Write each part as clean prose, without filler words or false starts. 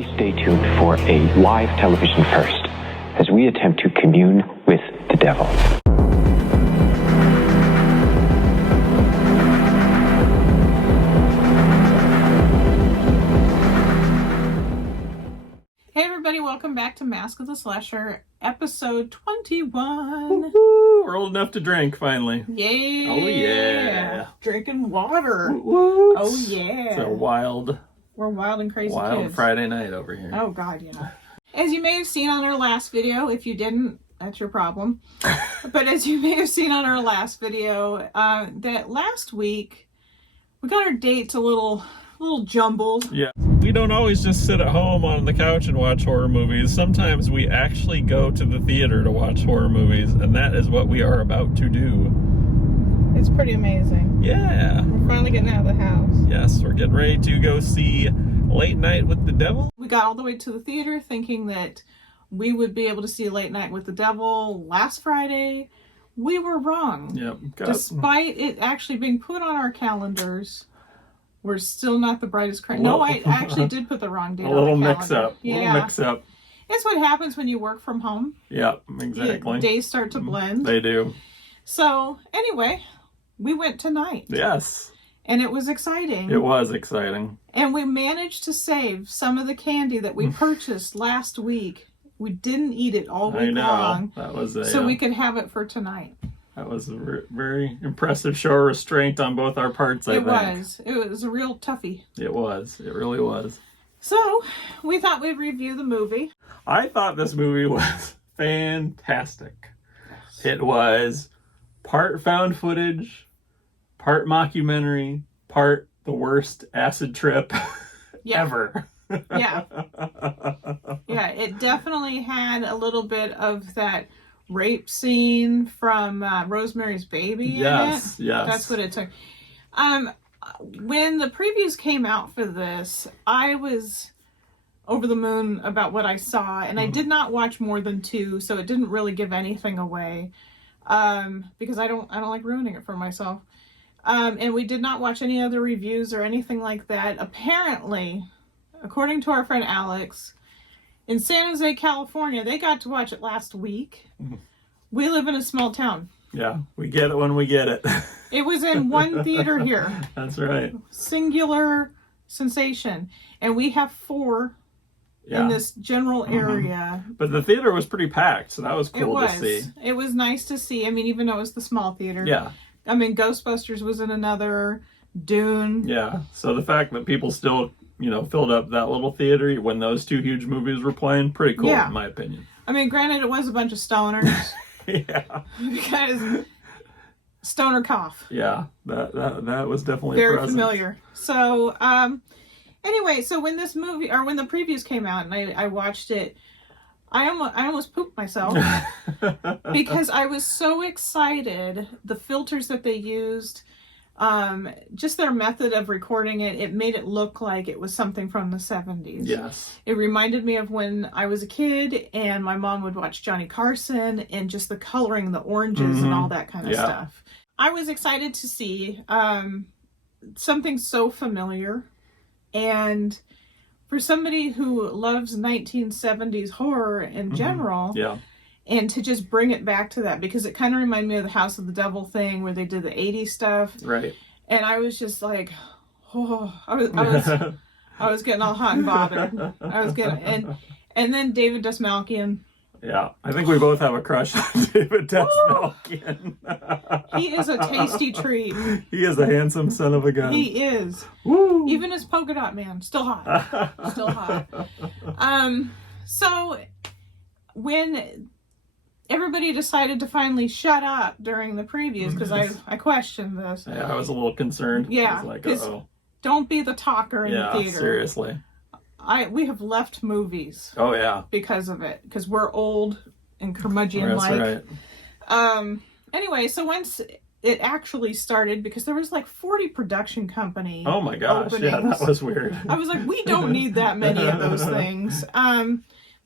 Please stay tuned for a live television first as we attempt to commune with the devil. Hey everybody, welcome back to Mask of the Slasher, episode 21. Woo-hoo, we're old enough to drink, finally. Yeah. Oh, yeah. Drinking water. Woot. Oh, yeah. It's a We're wild and crazy kids. Friday night over here. Oh, God, yeah. As you may have seen on our last video, if you didn't, that's your problem. But as you may have seen on our last video, that last week, we got our dates a little jumbled. Yeah. We don't always just sit at home on the couch and watch horror movies. Sometimes we actually go to the theater to watch horror movies, and that is what we are about to do. It's pretty amazing. Yeah. We're finally getting out of the house. Yes, we're getting ready to go see Late Night with the Devil. We got all the way to the theater thinking that we would be able to see Late Night with the Devil last Friday. We were wrong. Yep. Despite it actually being put on our calendars, we're still not the brightest crayon. No, I actually did put the wrong date on the calendar. A little mix up. It's what happens when you work from home. Yep, exactly. Days start to blend. They do. So, anyway, we went tonight. Yes. And it was exciting. It was exciting. And we managed to save some of the candy that we purchased last week. We didn't eat it all week long. That was so we could have it for tonight. That was a very impressive show of restraint on both our parts, I think. It was a real toughie. It was. It really was. So, we thought we'd review the movie. I thought this movie was fantastic. Yes. It was part found footage, part mockumentary, part the worst acid trip ever. Yeah. Yeah, it definitely had a little bit of that rape scene from Rosemary's Baby in it. Yes. That's what it took. When the previews came out for this, I was over the moon about what I saw, and I did not watch more than 2, so it didn't really give anything away, because I don't like ruining it for myself. And we did not watch any other reviews or anything like that. Apparently, according to our friend Alex, in San Jose, California, they got to watch it last week. We live in a small town. Yeah, we get it when we get it. It was in one theater here. That's right. Singular sensation. And we have 4 in this general area. But the theater was pretty packed, so that was cool to see. It was nice to see. I mean, even though it was the small theater. Yeah. I mean, Ghostbusters was in another, Dune. Yeah, so the fact that people still, filled up that little theater when those 2 huge movies were playing, pretty cool in my opinion. I mean, granted, it was a bunch of stoners. Yeah. Because stoner cough. Yeah, that was definitely very present. familiar. So, anyway, so when this movie, or when the previews came out and I watched it, I almost pooped myself because I was so excited. The filters that they used, just their method of recording it made it look like it was something from the 70s. Yes. It reminded me of when I was a kid and my mom would watch Johnny Carson and just the coloring, the oranges and all that kind of stuff. I was excited to see something so familiar, and for somebody who loves 1970s horror in general, and to just bring it back to that, because it kind of reminded me of the House of the Devil thing where they did the 80s stuff. Right. And I was just like, I was getting all hot and bothered. And then David Dastmalchian. Yeah, I think we both have a crush on David Dastmalchian. He is a tasty treat. He is a handsome son of a gun. He is. Woo. Even as Polka Dot Man, still hot. Still hot. So when everybody decided to finally shut up during the previews, because I questioned this. Yeah, I was a little concerned. Yeah, I was like, uh-oh. Don't be the talker in the theater. Seriously. We have left movies. Oh, yeah. Because of it. Because we're old and curmudgeon-like. That's right. Anyway, so once it actually started, because there was like 40 production company Oh my gosh, openings. Yeah, that was weird. I was like, we don't need that many of those things.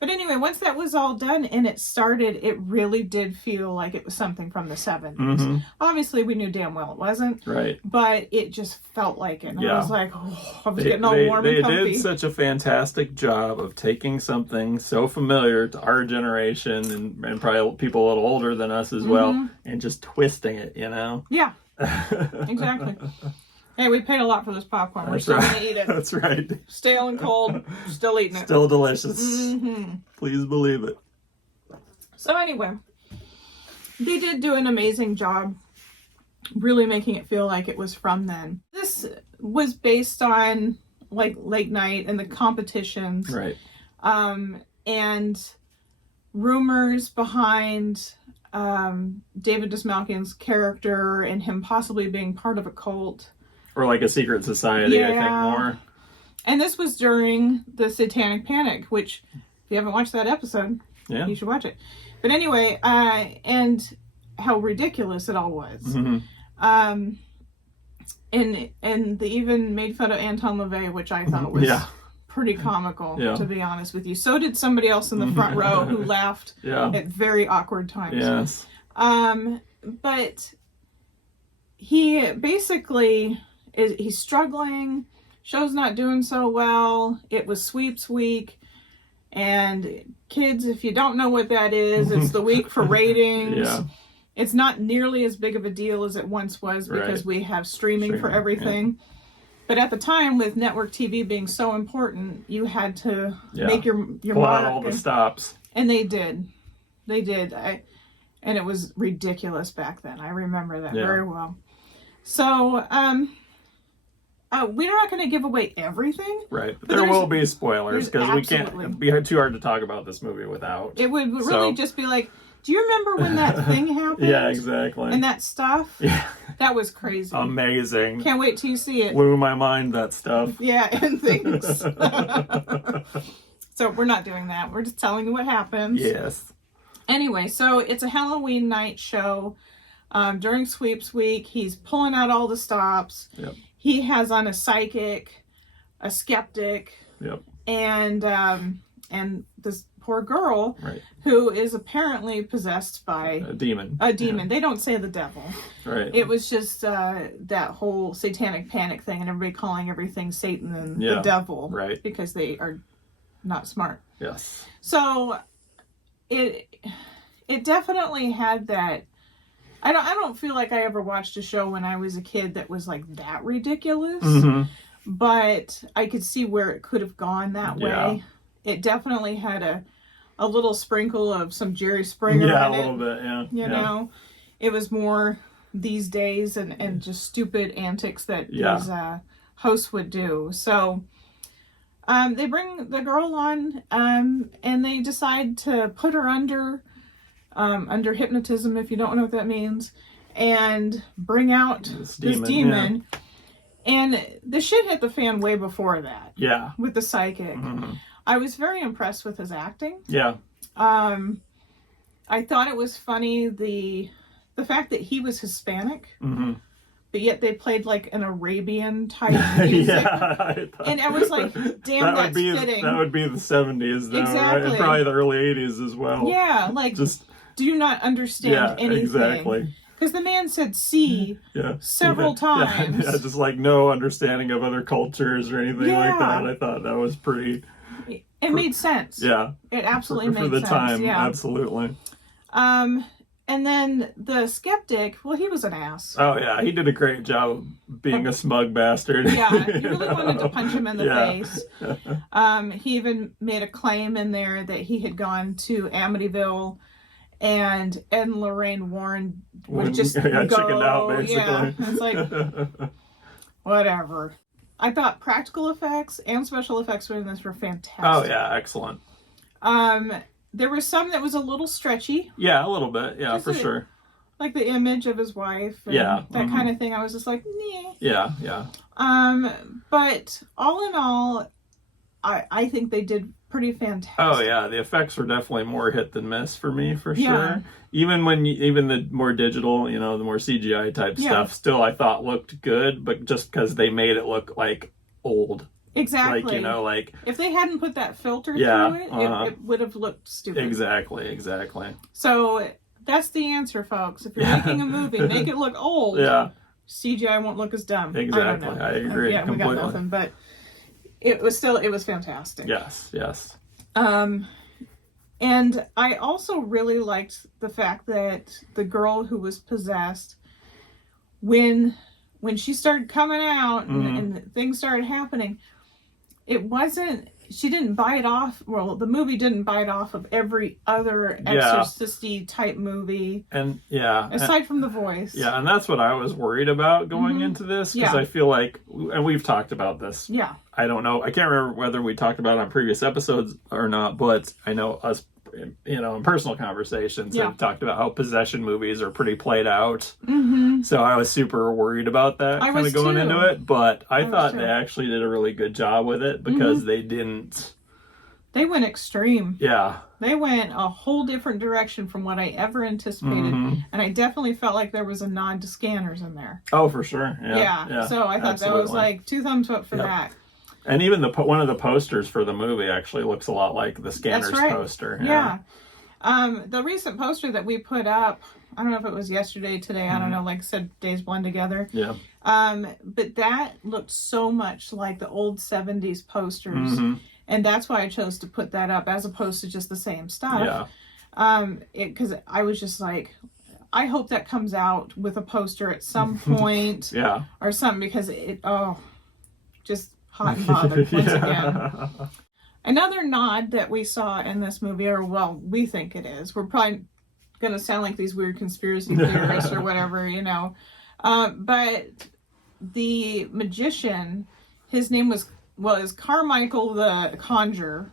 But But anyway, once that was all done and it started, it really did feel like it was something from the 70s. Mm-hmm. Obviously, we knew damn well it wasn't. Right. But it just felt like it. And I was like, oh, I was getting all warm and comfy. They did such a fantastic job of taking something so familiar to our generation and probably people a little older than us as well, and just twisting it, you know? Yeah, exactly. Hey, we paid a lot for this popcorn. We're That's still right. going to eat it. That's right. Stale and cold, still eating it. Still delicious. Mm-hmm. Please believe it. So anyway, they did do an amazing job really making it feel like it was from then. This was based on like late night and the competitions. Right. And rumors behind David Dastmalchian's character and him possibly being part of a cult. Or like a secret society, Yeah. I think more. And this was during the Satanic Panic, which, if you haven't watched that episode, Yeah. you should watch it. But anyway, and how ridiculous it all was. Mm-hmm. And they even made fun of Anton LaVey, which I thought was pretty comical, to be honest with you. So did somebody else in the front row who laughed at very awkward times. Yes. But he basically he's struggling. Show's not doing so well. It was sweeps week. And kids, if you don't know what that is, it's the week for ratings. Yeah. It's not nearly as big of a deal as it once was because we have streaming for everything. Yeah. But at the time, with network TV being so important, you had to make your pull mark. out all the stops. And they did. They did. And it was ridiculous back then. I remember that very well. So, we're not going to give away everything. Right. But there will be spoilers because we can't. It'd be too hard to talk about this movie without. It would really just be like, do you remember when that thing happened? Yeah, exactly. And that stuff? Yeah. That was crazy. Amazing. Can't wait till you see it. Blew my mind, that stuff. Yeah, and things. So we're not doing that. We're just telling you what happens. Yes. Anyway, so it's a Halloween night show. During sweeps week, he's pulling out all the stops. Yep. He has on a psychic, a skeptic, and this poor girl who is apparently possessed by a demon. A demon. They don't say the devil. Right. It was just that whole satanic panic thing and everybody calling everything Satan and the devil. Right. Because they are not smart. Yes. So it definitely had that. I don't feel like I ever watched a show when I was a kid that was like that ridiculous. Mm-hmm. But I could see where it could have gone that way. It definitely had a little sprinkle of some Jerry Springer in it. Yeah, a little bit, You know? It was more these days and just stupid antics that these hosts would do. So they bring the girl on and they decide to put her under hypnotism, if you don't know what that means, and bring out this demon. Yeah. And the shit hit the fan way before that. Yeah. With the psychic. Mm-hmm. I was very impressed with his acting. Yeah. I thought it was funny the fact that he was Hispanic, but yet they played like an Arabian type music. And I was like, damn, that's fitting. That would be the 70s though, right? And probably the early 80s as well. Yeah, like do you not understand anything? Exactly. Because the man said "see" several times. Yeah, just like no understanding of other cultures or anything like that. I thought that was pretty. It made sense. Yeah, it absolutely made sense for the time. Yeah, absolutely. And then the skeptic, well, he was an ass. Oh yeah, he did a great job of being a smug bastard. Yeah, you really wanted to punch him in the face. He even made a claim in there that he had gone to Amityville. And Ed and Lorraine Warren would just chickened out, basically. Yeah, it's like, whatever. I thought practical effects and special effects in this were fantastic. Oh, yeah, excellent. There was some that was a little stretchy. Yeah, a little bit. Yeah, just for sure. Like the image of his wife. And that kind of thing. I was just like, nah. Yeah, yeah. But all in all, I think they did pretty fantastic. Oh yeah, the effects were definitely more hit than miss for me, for sure. Even the more digital, the more CGI type stuff, still I thought looked good, but just because they made it look like old, Exactly. Like, you know, like... If they hadn't put that filter Yeah, through it, it would have looked stupid. Exactly. So that's the answer, folks. If you're making a movie, make it look old. Yeah. CGI won't look as dumb. Exactly. I agree. Yeah, completely. we got nothing, but it was fantastic. Yes. And I also really liked the fact that the girl who was possessed, when she started coming out and things started happening, she didn't bite off, well, the movie didn't bite off of every other exorcist-y type movie. And aside from the voice. Yeah, and that's what I was worried about going into this, because I feel like, and we've talked about this. Yeah. I don't know, I can't remember whether we talked about it on previous episodes or not, but I know us, you know, in personal conversations have talked about how possession movies are pretty played out. So I was super worried about that kind of going into it, but I thought they actually did a really good job with it, because they went extreme. Yeah. They went a whole different direction from what I ever anticipated. And I definitely felt like there was a nod to Scanners in there. Oh, for sure. Yeah. So I thought that was like 2 thumbs up for that. And even one of the posters for the movie actually looks a lot like the Scanners poster. Yeah. The recent poster that we put up, I don't know if it was yesterday, today, I don't know, like I said, days blend together. Yeah. But that looked so much like the old 70s posters. And that's why I chose to put that up as opposed to just the same stuff. Yeah. Because I was just like, I hope that comes out with a poster at some point. Or something, because just hot and bothered once again. Another nod that we saw in this movie, or well, we think it is. We're probably going to sound like these weird conspiracy theorists or whatever, you know. But the magician, his name was Carmichael the Conjurer,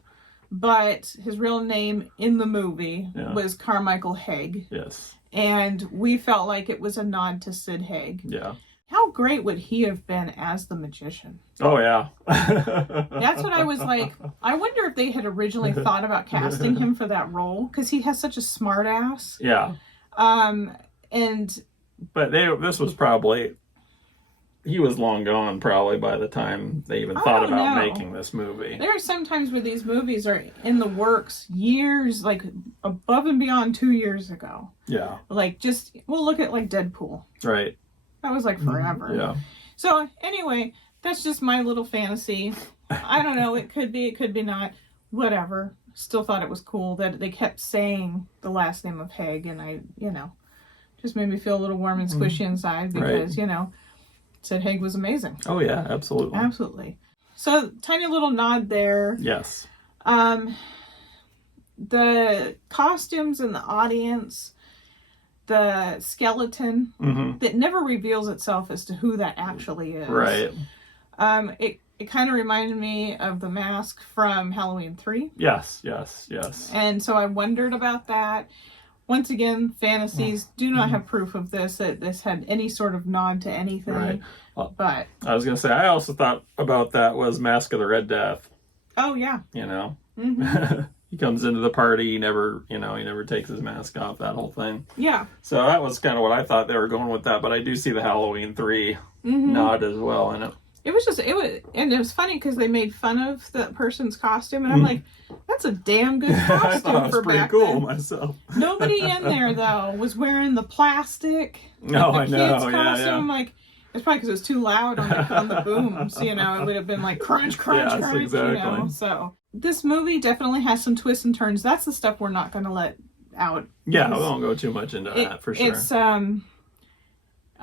but his real name in the movie was Carmichael Haig. Yes. And we felt like it was a nod to Sid Haig. Yeah. How great would he have been as the magician? Oh, yeah. That's what I was like. I wonder if they had originally thought about casting him for that role, because he has such a smart ass. Yeah. But this was probably, he was long gone probably by the time they even thought about making this movie. There are some times where these movies are in the works years, like above and beyond 2 years ago. Yeah. Like look at like Deadpool. Right. That was like forever. Yeah. So anyway, that's just my little fantasy. I don't know. It could be not. Whatever. Still thought it was cool that they kept saying the last name of Haig, and I, just made me feel a little warm and squishy inside because, Sid Haig was amazing. Oh yeah, absolutely. Absolutely. So tiny little nod there. Yes. The costumes in the audience, the skeleton that never reveals itself as to who that actually is. Right. It kind of reminded me of the mask from Halloween 3. Yes. And so I wondered about that. Once again, fantasies do not have proof of this, that this had any sort of nod to anything. Right. Well, but I was going to say, I also thought about that was Mask of the Red Death. Oh, yeah. He comes into the party, he never takes his mask off, that whole thing. Yeah. So that was kind of what I thought they were going with that, but I do see the Halloween 3 nod as well in it. It was funny because they made fun of the person's costume, and I'm like, that's a damn good costume I thought for it was pretty back cool then. myself. Nobody in there though was wearing the plastic. No, I kid's know. costume. Yeah. Like, it's probably because it was too loud on the booms. It would have been like crunch, crunch, Yes, crunch. exactly. So this movie definitely has some twists and turns. That's the stuff we're not going to let out. Yeah, we won't go too much into that for sure. It's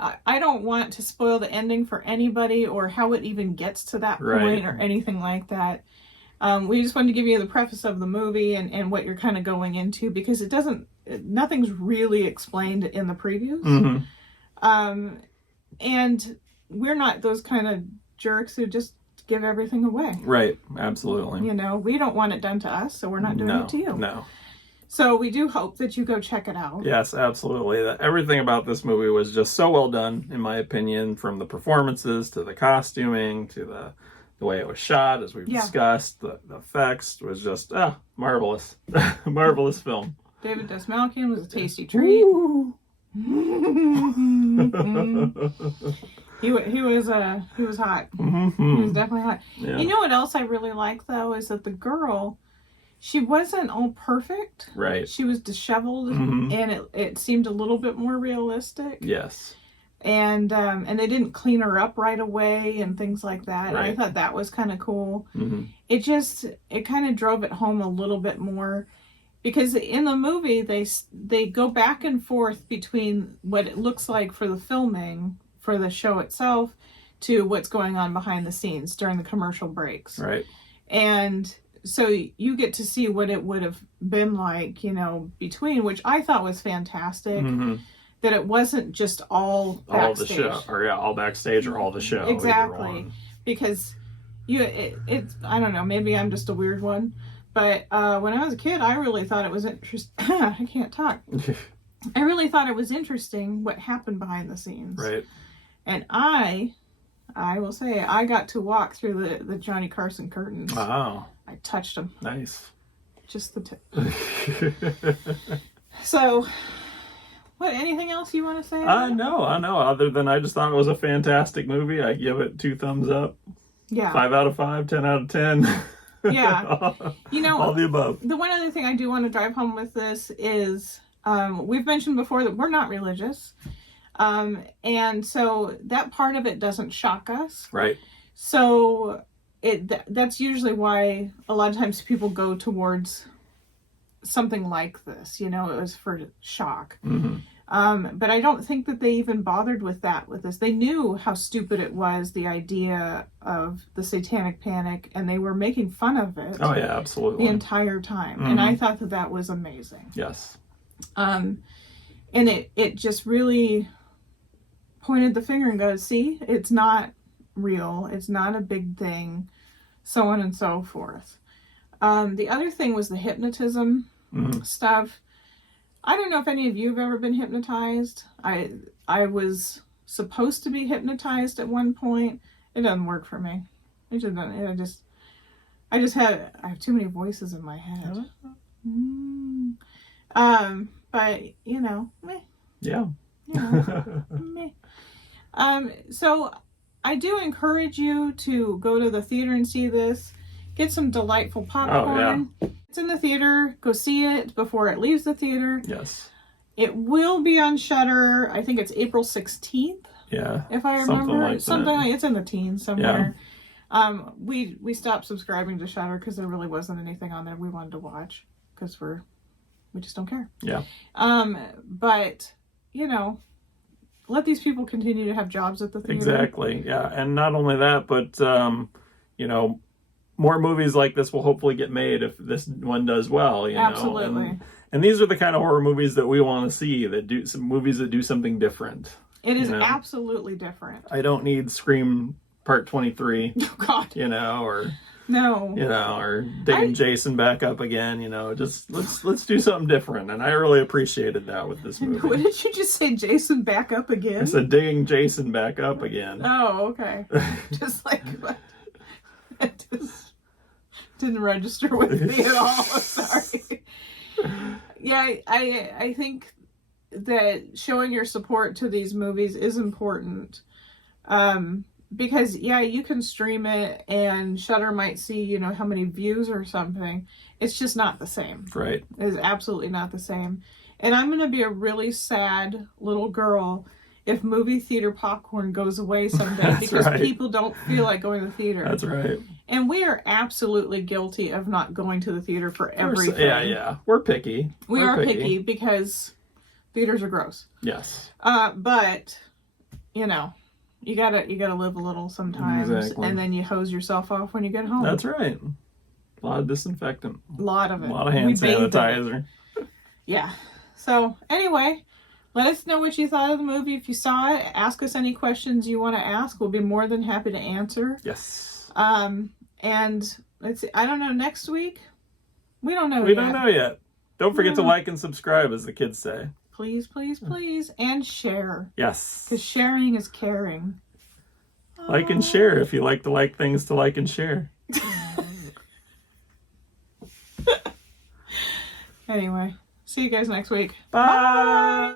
I don't want to spoil the ending for anybody or how it even gets to that point or anything like that. We just wanted to give you the preface of the movie and what you're kind of going into, because nothing's really explained in the previews. And we're not those kind of jerks who just give everything away. Right, absolutely. We don't want it done to us, so we're not doing it to you. No. So we do hope that you go check it out. Yes, absolutely. Everything about this movie was just so well done, in my opinion, from the performances to the costuming to the way it was shot, as we've discussed. The effects was just marvelous. Marvelous film. David Dastmalchian was a tasty treat. He was hot. Mm-hmm. He was definitely hot. Yeah. You know what else I really like though is that the girl, she wasn't all perfect. Right. She was disheveled, Mm-hmm. and it seemed a little bit more realistic. Yes. And they didn't clean her up right away and things like that. Right. I thought that was kind of cool. Mm-hmm. It kind of drove it home a little bit more, because in the movie they go back and forth between what it looks like for the filming for the show itself to what's going on behind the scenes during the commercial breaks. Right. And so you get to see what it would have been like, between, which I thought was fantastic. Mm-hmm. That it wasn't just all backstage. All the show, or all backstage, or all the show. Exactly, because it's I don't know, maybe I'm just a weird one, but when I was a kid, I really thought it was interesting. I can't talk. I really thought it was interesting what happened behind the scenes. Right. And I will say, I got to walk through the Johnny Carson curtains. Wow. I touched them. Nice. Just the tip. So. What, anything else you want to say? No. Other than I just thought it was a fantastic movie. I give it 2 thumbs up. Yeah. 5 out of 5, 10 out of 10. Yeah. All the above. The one other thing I do want to drive home with this is, we've mentioned before that we're not religious. And so that part of it doesn't shock us. Right. So that's usually why a lot of times people go towards something like this, it was for shock. Mm-hmm. But I don't think that they even bothered with that with this. They knew how stupid it was, the idea of the satanic panic, and they were making fun of it. Oh yeah, absolutely. The entire time. Mm-hmm. And I thought that was amazing. Yes. And it just really pointed the finger and goes, see, it's not real. It's not a big thing, so on and so forth. The other thing was the hypnotism stuff. I don't know if any of you have ever been hypnotized. I was supposed to be hypnotized at one point. It doesn't work for me. It just doesn't. I have too many voices in my head. But meh. Yeah. Meh. So I do encourage you to go to the theater and see this. Get some delightful popcorn. Oh, yeah. It's in the theater. Go see it before it leaves the theater. Yes. It will be on Shudder. I think it's April 16th. Yeah. If I remember. Something like it's in the teens somewhere. Yeah. We stopped subscribing to Shudder because there really wasn't anything on there we wanted to watch, because we just don't care. Yeah. But let these people continue to have jobs at the theater. Exactly. Yeah. And not only that, but more movies like this will hopefully get made if this one does well. Absolutely. And these are the kind of horror movies that we want to see, that do some movies that do something different. It is absolutely different. I don't need Scream Part 23. Oh God. Or no. Or digging Jason back up again. Just let's do something different. And I really appreciated that with this movie. What did you just say? Jason back up again? I said digging Jason back up again. Oh, okay. Just like what? It just didn't register with me at all. I'm sorry. Yeah, I think that showing your support to these movies is important. Because you can stream it and Shudder might see, how many views or something. It's just not the same. Right. It is absolutely not the same. And I'm going to be a really sad little girl if movie theater popcorn goes away someday because people don't feel like going to the theater. That's right. And we are absolutely guilty of not going to the theater for everything. Yeah. We're picky. We are picky because theaters are gross. Yes. But you gotta live a little sometimes, and then you hose yourself off when you get home. That's right. A lot of disinfectant. A lot of it. A lot of hand sanitizer. Yeah. So anyway, let us know what you thought of the movie. If you saw it, ask us any questions you want to ask. We'll be more than happy to answer. Yes. And let's see, I don't know, next week? We don't know yet. We don't know yet. Don't forget to like and subscribe, as the kids say. Please, please, please. And share. Yes. Because sharing is caring. Like and share if you like to like things to like and share. Anyway, see you guys next week. Bye.